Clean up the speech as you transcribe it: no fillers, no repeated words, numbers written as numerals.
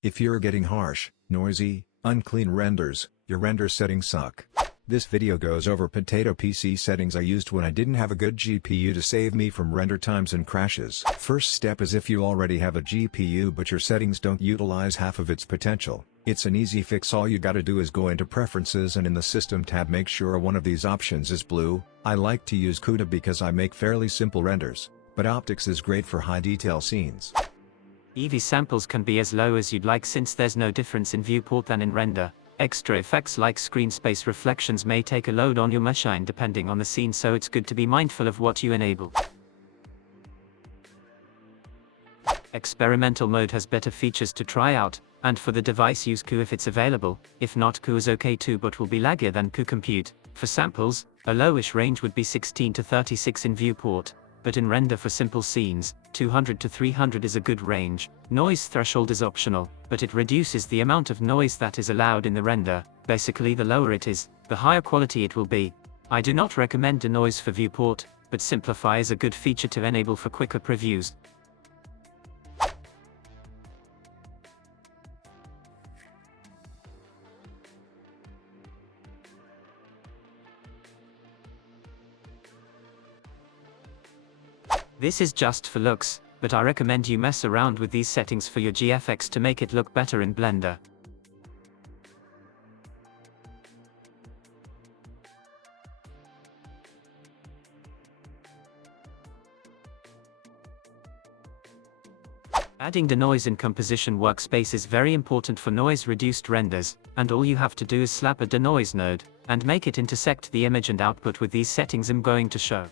If you're getting harsh, noisy, unclean renders, your render settings suck. This video goes over potato PC settings I used when I didn't have a good GPU to save me from render times and crashes. First step is if you already have a GPU but your settings don't utilize half of its potential. It's an easy fix. All you gotta do is go into Preferences and in the System tab make sure one of these options is blue. I like to use CUDA because I make fairly simple renders, but Optics is great for high detail scenes. eevee samples can be as low as you'd like since there's no difference in viewport than in render. Extra effects like screen space reflections may take a load on your machine depending on the scene, so it's good to be mindful of what you enable. Experimental mode has better features to try out, and for the device use CU if it's available. If not, CU is okay too but will be laggier than CU Compute. For samples, a lowish range would be 16 to 36 in viewport, but in render for simple scenes, 200 to 300 is a good range. Noise threshold is optional, but it reduces the amount of noise that is allowed in the render. Basically, the lower it is, the higher quality it will be. I do not recommend denoise for viewport, but simplify is a good feature to enable for quicker previews. This is just for looks, but I recommend you mess around with these settings for your GFX to make it look better in Blender. Adding denoise in composition workspace is very important for noise-reduced renders, and all you have to do is slap a denoise node, and make it intersect the image and output with these settings I'm going to show.